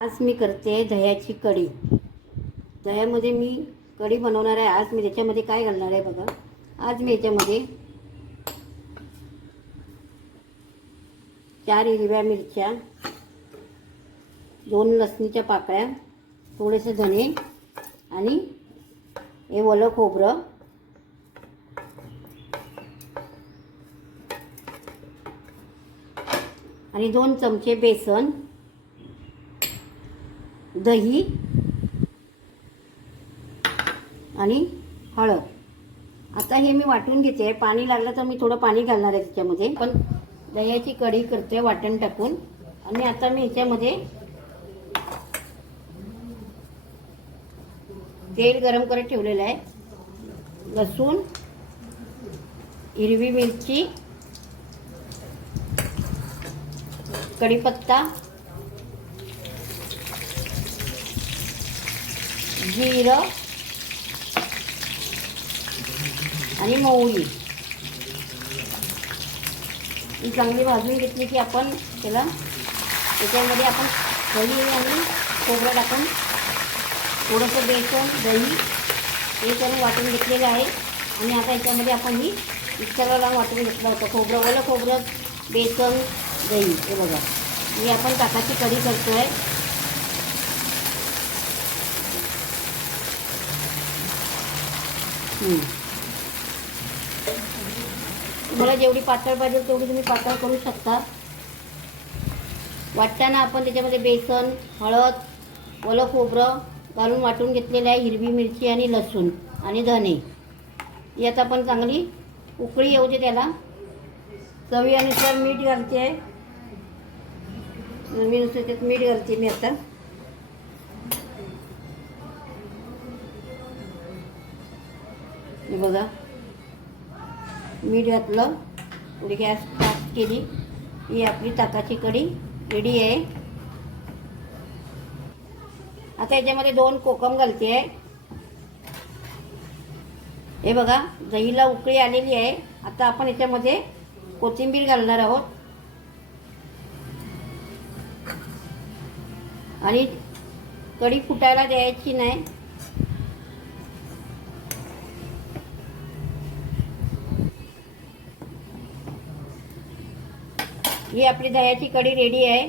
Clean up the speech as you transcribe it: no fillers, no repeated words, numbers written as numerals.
आज मी करते दह्याची कढी। दह्यामध्ये मी कढी बनवणार आहे। आज मी त्याच्यामध्ये काय घालणार आहे बघा। आज मी याच्यामध्ये 4 हिरव्या मिरच्या, 2 लसणीच्या पाकळ्या, थोडेसे धणे आणि हे ओलं खोबरं आणि 2 चमचे बेसन, दही आणि हळद। आता हे मी वाटून घेते। पाणी लागलं तर मी थोडं पाणी घालणार आहे त्याच्यामध्ये। पण दह्याची कढी करते वाटण टाकून। आणि आता मी याच्यामध्ये तेल गरम करत ठेवलेलं आहे। लसूण, हिरवी मिरची, कढीपत्ता, जिरं आणि मोहरी ही चांगली भाजून घेतली की आपण त्याच्यामध्ये आपण दही आणि खोबरं टाकून थोडंसं बेसन, दही हे करून वाटून घेतलेलं आहे। आणि आता याच्यामध्ये आपण ही मिक्सरला लावून वाटून घेतलं होतं खोबरं, ओलं खोबरं, बेसन, दही। हे बघा, ही आपण ताकाची कढी करतोय। तुम्हाला जेवढी पातळ पाहिजे तेवढी तुम्ही पातळ करू शकता। वाटताना आपण त्याच्यामध्ये बेसन, हळद, ओलं खोबरं घालून वाटून घेतलेलं आहे। हिरवी मिरची आणि लसूण आणि धणे यात आपण चांगली उकळी येऊ दे त्याला। चवीनुसार मीठ घालते। चवीनुसार त्यात मीठ घालते मी आता। हे बघा, मीठ घातलं, थोडी गॅस फास्ट केली। ही आपली ताकाची कढी रेडी आहे। आता याच्यामध्ये 2 कोकम घालते आहे। हे बघा, दहीला उकळी आलेली आहे। आता आपण याच्यामध्ये कोथिंबीर घालणार आहोत आणि कढी फुटायला द्यायची नाही। ही आपली दह्याची कढी रेडी आहे।